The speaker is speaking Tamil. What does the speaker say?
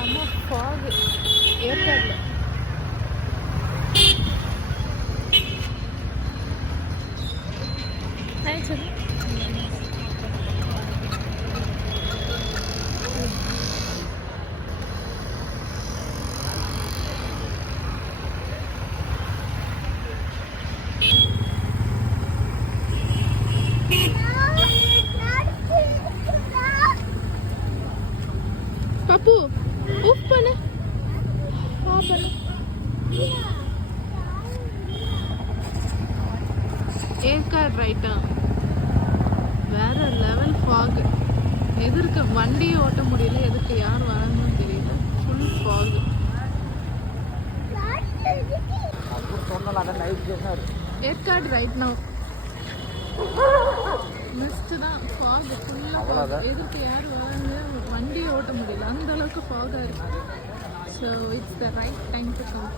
செம்ம ஃபாக் ஏற்காடுல. சொல்லு. பப்பு ஊஃப் பண்ணு. பண்ணு. ஏற்காடு ரைட்டா வேற லெவல் ஃபாக். எதிர்க்க வண்டியை ஓட்ட முடியல, எதுக்கு யார் வராங்கன்னு தெரியல. Full fog. Yercaud right now missed தான். ஃபாக் ஃபுல்லாக எதிர்க்க யார் வராங்க, வண்டியை ஓட்ட முடியல, அந்த அளவுக்கு ஃபாகாக இருக்கு. So it's the right time to come.